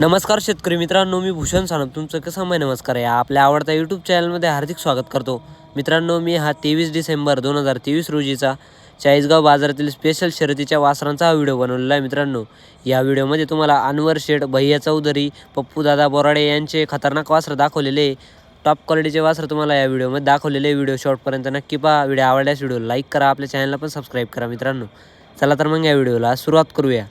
नमस्कार शेतकरी मित्रांनो मी भूषण सानप. तुमचं कसं माय नमस्कार. आहे आपल्या आवडत्या यूट्यूब चॅनलमध्ये हार्दिक स्वागत करतो. मित्रांनो मी हा तेवीस डिसेंबर दोन हजार तेवीस रोजीचा चाळीसगाव बाजारातील स्पेशल शर्यतीच्या वासरांचा हा व्हिडिओ बनवलेला आहे मित्रांनो. या व्हिडिओमध्ये तुम्हाला अनवर शेठ भैया चौधरी पप्पू दादा बोराडे यांचे खतरनाक वासरं दाखवलेले आहे. टॉप क्वालिटीचे वासरं तुम्हाला या व्हिडिओमध्ये दाखवलेले. व्हिडिओ शॉर्टपर्यंत नक्की पहा. व्हिडिओ आवडल्यास व्हिडिओ लाईक करा. आपल्या चॅनलला पण सबस्क्राईब करा मित्रांनो. चला तर मग या व्हिडिओला सुरुवात करूया.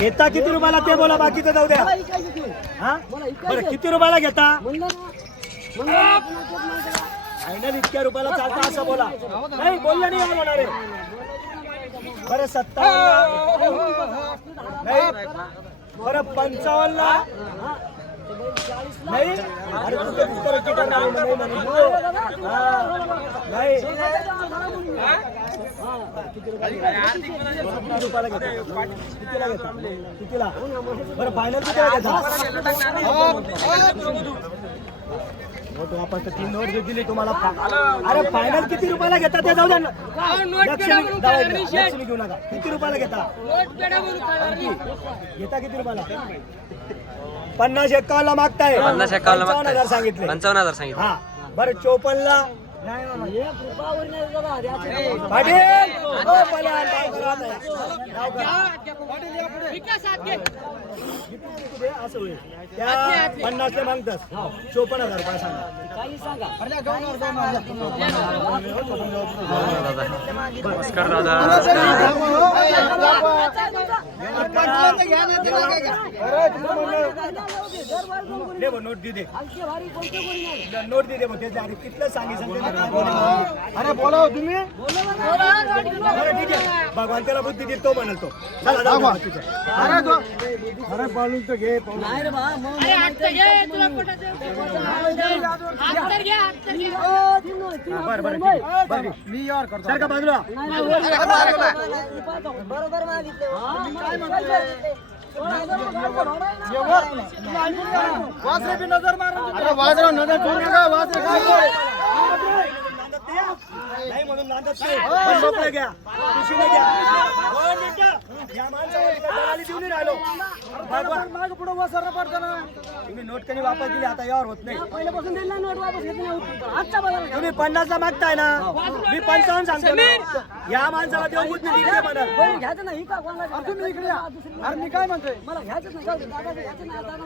घेता किती रुपयाला ते बोला बाकीचं जाऊ द्या. हा? बरं किती रुपयाला घेता? फायनल इतक्या रुपयाला चालता असं बोला. नाही बोललं नाही होणार आहे. बरं सत्तावन्न नाही बरं पंचावन्न नाही अरे तुझं तर उत्तर टिकट नाही नाही किती रुपयाला कितीला कितीला बरं फायनल किती वापस तर तीन नोट जो दिली तुम्हाला. अरे फायनल किती रुपयाला घेता ते जाऊ द्या ना. लक्ष्मी जाऊ द्या. लक्ष्मी घेऊ नका. किती रुपयाला घेता? घेता किती रुपयाला? पन्नास एक्कावन्न मागताय. पन्नास एकावन्न पंचावन्न हजार मागताय सांगितले. पंचावन्न हजार सांगितले. हा. बरं चोपन्नला असं होईल. त्या पन्नासला मागतास चोपन्न हजार रुपये सांगा नमस्कार. दादा दे नोट दे दे नोट दे आधी कितलं सांगितलं अरे बोला तुम्ही बरं, ठीक आहे भगवान त्याला बुद्धी देतो तो चला जाऊ आहे. अरे तो अरे पाळून तर घे पाळून. बरं बरं ठीक आहे. बरं मी यावर करतो सारखा बाजूला वासरे बी नजर मारा वाजरा नजर ठेवू नका वाजरे काय नाही म्हणून नांदत नाही घ्या घ्या. या माणसावर देऊन राहिलो माग पुढे तुम्ही नोट कधी वापस दिली आता यावर होत नाही पहिल्यापासून दिला नोट वापस घेतली नाही आजच्या बाजारात तुम्ही पन्नासला मागताय ना. मी पंचावन्न सांगतो. या माणसाला देऊ दिली नाही म्हणत बहिणी घ्यायचं नाही का? तुम्ही इकडे अरे मी काय म्हणतोय? मला घ्यायचं नाही. घ्यायचं दादा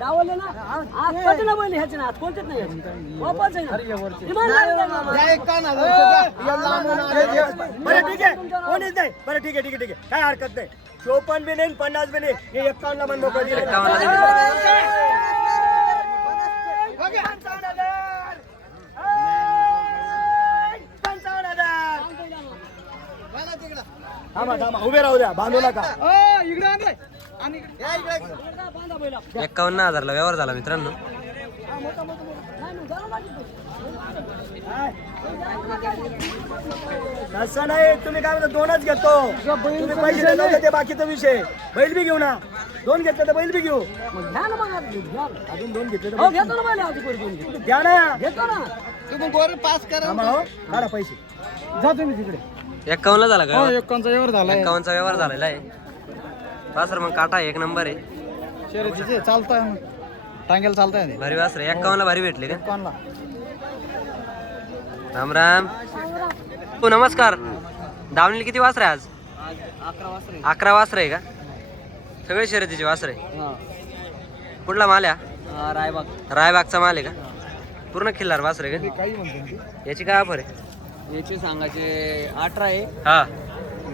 डावले ना आज कधी ना बहिणी घ्यायचे ना आज कोणतेच नाही घ्यायचे. वापस आहे ना. इमानदारी नाही मामा. बरं ठीक आहे कोणीच नाही बरं ठीक आहे ठीक आहे ठीक आहे काय हरकत नाही चोपन्न बी नाही पन्नास बी नाही हे एक्कावन्न मन मोकळं दिलं. एक्कावन्नला दिलं. पंचावन्न हजार. पंचावन्न हजार. थांबा थांबा उभे राहू द्या बांधू नका बांधा बैला. एक्कावन्न हजारला व्यवहार झाला मित्रांनो. तसं नाही तुम्ही काय म्हणता दोनच घेतो. तुम्ही पैसे देत नव्हते ते बाकीचा विषय. बैल बी घेऊ ना. दोन घेतले तर बैल बी घेऊ. घ्या. अजून दोन घेतले हो तर घेतो ना बैल आज कोणी कोणी. द्या ना. घेतो ना. थांबा हो. काढा पैसे. जा तुम्ही तिकडे. एक्कावन्न झाला का एकांचा व्यवहार? झाला एक्कावन्नचा व्यवहार झालेला आहे. वासर मग काटा एक नंबर आहे. चालतंय टांगेल चालतंय भारी वासर आहे. एक्कावन्नला भारी भेटले का? कोणला राम राम. हो नमस्कार. दावणीला किती वासर आहे आज? अकरा वासर आहे का? सगळे शर्यतीचे वासर. आहे कुठला माल आहे रायबाग. रायबागचा माल आहे का? पूर्ण खिल्लार वासर आहे का काही म्हणतो याची काय ऑफर आहे? याचे सांगायचे अठरा आहे. हा.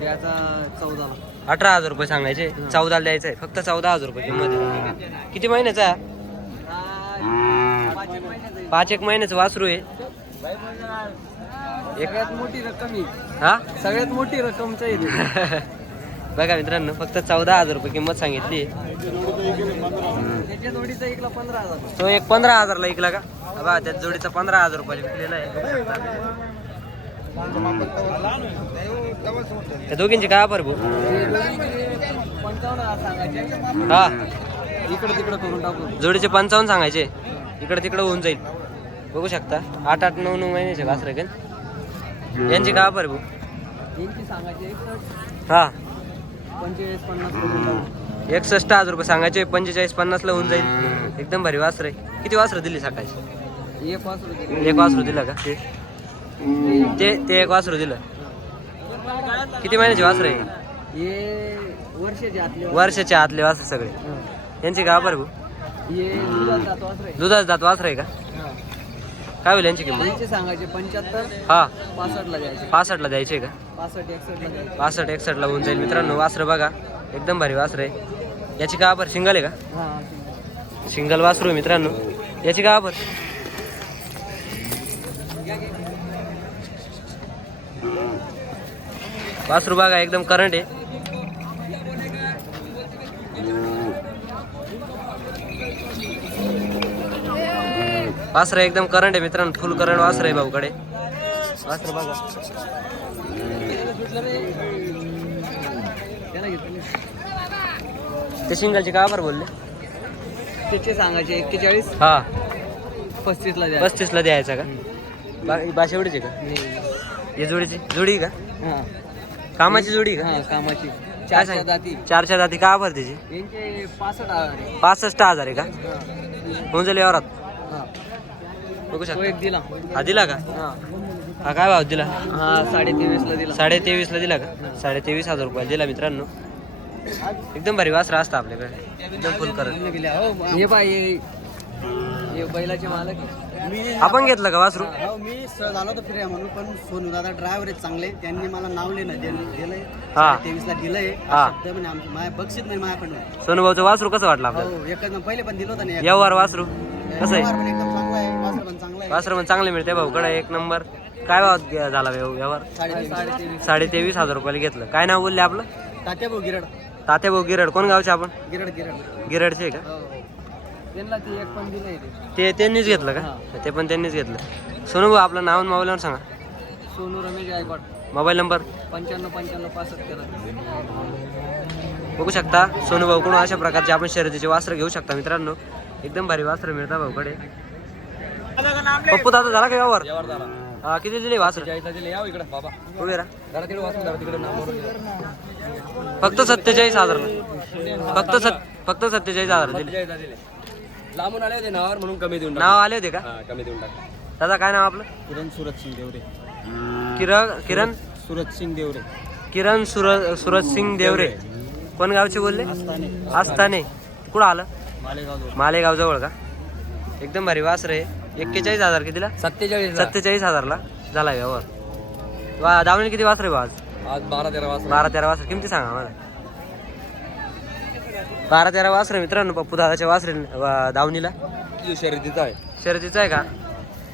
याचा चौदा अठरा हजार रुपये सांगायचे. चौदा द्यायचं आहे फक्त चौदा हजार रुपये किंमत. किती महिन्याचा? पाच एक महिन्याचं वासरू आहे. सगळ्यात मोठी रक्कम ही. हा? सगळ्यात मोठी रक्कमच्या इथे बघा मित्रांनो फक्त चौदा हजार रुपये किंमत सांगितली. तो एक पंधरा हजारला विकला का? बघा त्या जोडीचा पंधरा हजार रुपयाला विकलेला आहे. त्या दोघींचे काय वापर भाऊ हा. इकडे तिकडे करून टाकू जोडीचे पंचावन्न सांगायचे. इकडे तिकडे होऊन जाईल. बघू शकता. आठ आठ नऊ नऊ महिन्याचे घास का यांचे काय वापर भाऊ यांची हा. एकसष्ट हजार रुपये सांगायचे. पंचेचाळीस पन्नासला होऊन जाईल. एकदम भारी वासर आहे. किती वासरं दिली सकाळची? एक पाच एक वासरू दिलं का? ते ते एक वासरू दिलं. किती महिन्याचे वासर आहे? वर्षाचे आतले वर्षाच्या आतले वासर सगळे. यांचे काय वापर भाऊ. दुधाच दात वासर आहे. का. काय होईल यांची किंमत? यांचे सांगायचे पंच्याहत्तर हा. पासष्टला द्यायचे. पासष्टला द्यायचे का? पासष्ट एकसष्टला द्यायचे. पासष्ट एकसष्टला होऊन जाईल. मित्रांनो वासरं बघा. एकदम भारी वासर आहे. याची काय वापर सिंगल आहे का? सिंगल. वासरू आहे मित्रांनो. याची काय वापर वासरू बघा एकदम करंट आहे. वासर एकदम करंट आहे मित्रांनो फुल करंट वासर आहे भाऊकडे. वासर बघा. ते सिंगलचे काय वापर बोलले? त्याचे सांगायचे एक्केचाळीस? हा. पस्तीसला द्या. पस्तीसला द्यायचा का? बा एवढीच आहे का? ही जोडीची? जोडी का? हा. कामाची जोडी हा का कामाची. काय चार सांग? दाती. चार चार जाती काय वापर त्याची यांचे पासष्ट हजार आहे. पासष्ट हजार आहे का. होऊन जाईल व्यवहारात. हा. बघू तो शकता एक दिला. हा दिला का? हा. हा काय भाव दिला? हा साडे तेवीसला दिला. साडे तेवीसला दिला का? साडे तेवीस हजार रुपयाला दिला मित्रांनो. एकदम भारी वासरा असतं आपल्याकडे. एकदम फुल करत. हे हे बैलाचे मालक आहे. मी आपण घेतलं का वासरू? हो मी सहज आलो होतो फिरायला म्हणून पण सोनू दादा ड्रायव्हर आहेत चांगले. त्यांनी मला नाव लिहिलं दिलं दिलंय हा. तेवीसला दिलंय. हा. शब्द म्हणे आमचं माझ्या बक्षीस नाही माझ्याकडून. सोनूभाऊचं वासरू कसं वाटलं आपल्याला? हो एकच पहिले पण दिलं होतं ना एक. व्यवहार वासरू. कसं आहे? व्यवहार पण एकदम चांगला आहे वासर पण चांगला आहे. वासरू पण चांगले मिळते भाऊकडे एक नंबर. काय भाव गे- झाला व्यव- व्यवहार? साडे तेवीस हजार रुपयाला घेतलं. काय नाव बोलले आपलं? तात्या भाऊ गिरड. तात्याभाऊ गिरड. कोण गावचे आपण? गिरड गिरड. गिरडचे का? हो. त्यांना ते एक पण दिलंय ते ते त्यांनीच घेतलं का? ते पण त्यांनीच घेतलं. सोनू भाऊ आपलं नाव आणि मोबाईल नंबर सांगा. सोनू रमेश गायकवाड. Mobile number? पंच्याण्णव पंच्याण्णव पासष्ट बघू शकता सोनू भाऊकडून अशा प्रकारचे आपण शर्यतीचे वास्त्र घेऊ शकता मित्रांनो. एकदम भारी वास्त्र मिळतात भाऊकडे. पप्पू दादा झाला का व्यवहार? हा किती दिले वासर दिले या इकडे. बाबा. उभे राहा. जरा तिकडे वाचून जरा तिकडे नाव फक्त सत्तेचाळीस हजारला फक्त सत फक्त सत्तेचाळीस हजार दिले. दिले. लांबून आले होते नावावर म्हणून कमी देऊन नाव आले होते का? हा कमी देऊन टाक दादा काय नाव आपलं? किरण सुरत सिंग देवरे. किरण किरण? सुरत सिंग देवरे. किरण सुरज सूरज सिंग देवरे. कोण गावचे बोलले? आस्थाने. आस्थाने. कुठं आलं? मालेगाव मालेगाव जवळ का? एकदम भारी वासर आहे. एक्केचाळीस हजार कितीला? सत्तेचाळीस सत्तेचाळीस हजारला. झाला व्यवहार. वा दावणी किती वासर बा आज? आज बारा तेरा वाजता बारा तेरा वासर. किमती सांगा मला बारा तेरा वासर मित्रांनो पप्पू दादाच्या वासरे दावणीला. शर्यतीचा आहे. शर्यतीचं आहे का?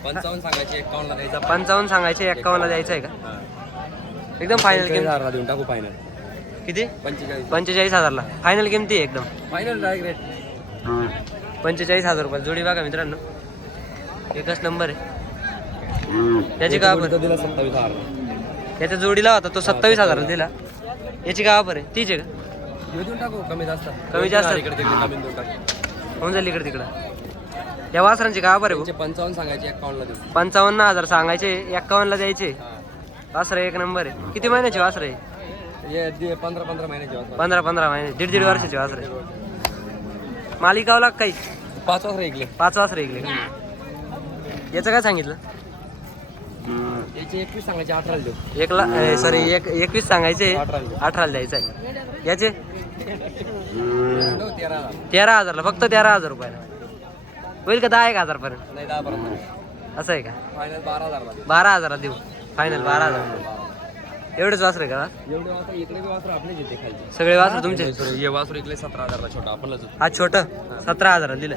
पंचावन्न सांगायचे एकावन्नला द्यायचा पंचावन्न सांगायचे एक्कावन्नला द्यायचं आहे का? एकदम फायनल हजारला देऊन टाकू फायनल किती? पंचेचाळीस. पंचेचाळीस हजारला. फायनल किमती आहे एकदम. फायनल डायरेक्ट पंचेचाळीस हजार रुपये. जोडी बघा मित्रांनो. एकच नंबर आहे. त्याची का वापर दिला सत्तावीस हजार. त्याच्या जोडीला होता तो सत्तावीस हजाराला दिला. याची का आहे तीच आहे का? देऊन टाकू? कमी जास्त. कमी जास्त? इकडे तिकडे कमी देऊन टाकू. होऊन जाईल इकडे तिकडं? या वासरांची का वापर आहे त्यांचे पंचावन्न सांगायचे एकावन्नला देऊ. पंचावन्न हजार सांगायचे एक्कावन्नला द्यायचे. वासर एक नंबर आहे. किती महिन्याचे वासर आहे? हे दे- पंधरा पंधरा महिन्याचे वाजता पंधरा पंधरा महिने दीड दीड वर्षाचे वासर आहे. मालिकावला काही? पाच वाजता ऐकले पाच वासर ऐकले याचं काय सांगितलं? याचे एकवीस सांगायचे अठराला देऊ. एक ला सॉरी एक एकवीस सांगायचे अठराला देऊ. अठराला द्यायचं आहे. याचे? तेरा हजारला फक्त तेरा हजार रुपयाला. होईल का दहा एक हजार पर्यंत? असं आहे का? फायनल बारा हजारला देऊ. फायनल बारा हजार. एवढेच वासर का? एवढे वासर इकडे बी वासर आपलेच येते खालचे सगळे वासर तुमचे? हे वासर इकडे सतरा हजारला छोटा सतरा हजार दिलं.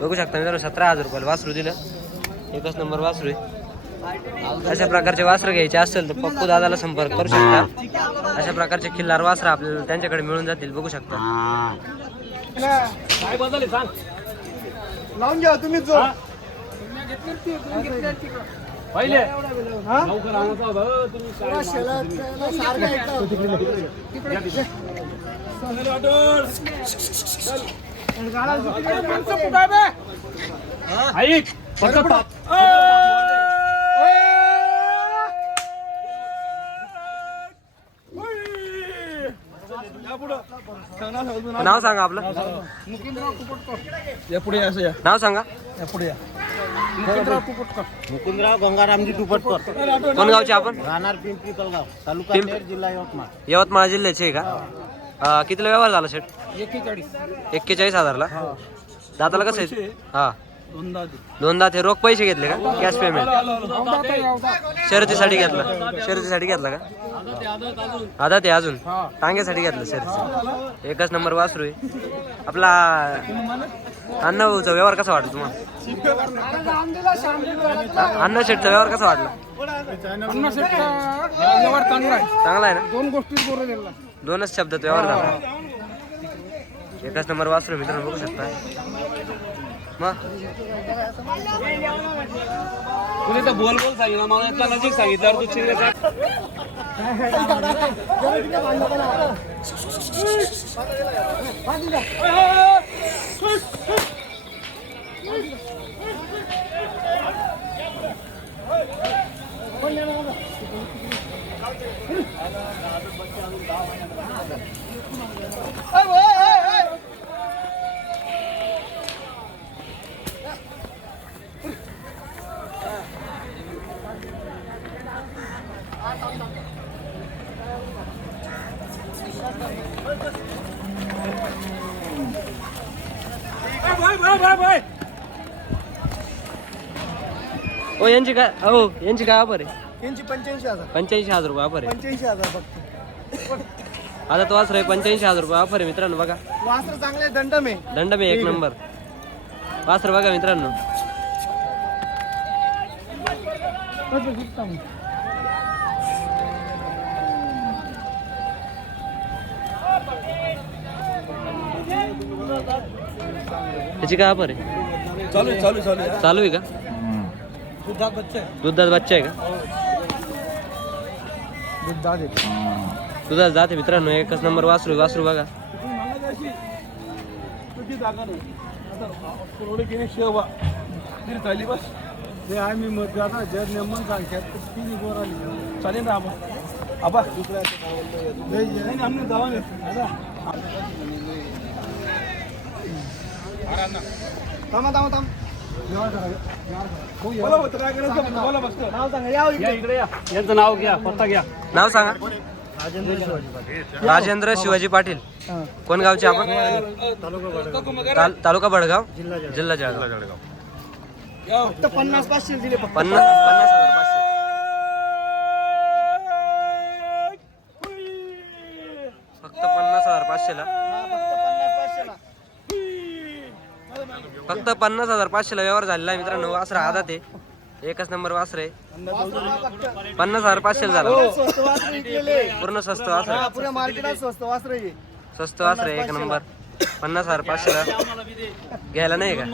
बघू शकता मित्रांनो सतरा हजार रुपयाला वासरू दिलं. एकच नंबर वासरू आहे. अशा प्रकारचे वासरं घ्यायचे असेल तर पप्पू दादाला संपर्क करू शकता. अशा प्रकारचे खिल्लार वासरं आपल्याला त्यांच्याकडे मिळून जातील बघू शकता. काय बदल सांग लावून घ्या तुम्ही जो नाव सांगा आपलं. या पुढे असं या नाव सांगा. या पुढे या मुकुंदराव गंगारामजी दुपटकर. कोण गावचे आपण? राहणार पिंपरी कलगाव तालुका नेर जिल्हा यवतमाळ. यवतमाळ जिल्ह्याचे आहे का कितीला व्यवहार झाला शेट एकेचाळीस एक्केचाळीस हजारला? दाताला कसं आहे? हा. दोनदा ते रोख पैसे घेतले का? कॅश पेमेंट शर्यतीसाठी घेतला. शर्यतीसाठी घेतला का? आधा ते अजून. टांग्यासाठी घेतलं शर्यती एकच नंबर वासरू आहे. आपला अन्न भाऊचा व्यवहार कसा वाटला तुम्हाला? अन्न शेटचा व्यवहार कसा वाटला? चांगला आहे. ना? दोन गोष्टी दोनच शब्दात व्यवहार झाला. एकच नंबर वासरू मित्रांनो बघू शकता. मग बोल बोल सांगितलं. मला इथला नजीक सांगितलं तू चिंगेचा यांची काय हो यांची काय वापर आहे? यांची पंच्याऐंशी हजार. पंच्याऐंशी हजार रुपये वापर आहे. पंच्याऐंशी हजार फक्त. आता तो वासर आहे पंच्याऐंशी हजार रुपये वापर आहे मित्रांनो बघा. वासर चांगले दंडम. आहे दंड मी एक नंबर. वासर बघा मित्रांनो. त्याची काय वापर आहे? चालू आहे चालू चालू आहे. चालू आहे का? दुधात बच्चा आहे का? दुधात जाते मित्रांनो एकच नंबर वासरू वासरू बघा. ते आम्ही मग आता जर नेमन सांगतात तिने गोर आली. चालेल ना आबा? आबा दुसऱ्या नाही आम्ही जावा थांबा थांबा थांब. बसतो नाव सांगा. या इकडे. इकडे या. यांचं नाव घ्या पत्ता घ्या. नाव सांगा. राजेंद्र शिवाजी पाटील. कोण गावचे आपण? ताल- तालुका बडगाव? जिल्हा जळगाव. फक्त पन्नास पाचशे दिले फक्त. पन्नास पन्नास हजार पाचशे. फक्त पन्नास हजार पाचशेला. फक्त पन्नास पाचशेला फक्त पन्नास हजार पाचशेला व्यवहार झालेला आहे मित्रांनो. वासरा आदात आहे. एकच नंबर वासर आहे. पन्नास हजार पाचशेला झाला. स्वस्त वासरं विकलेले. पूर्ण स्वस्त वासर. हा, आहे. पुऱ्या मार्केटात स्वस्त वासर आहे. स्वस्त वासर आहे एक नंबर. पन्नास हजार पाचशेला. घ्यायला नाही का?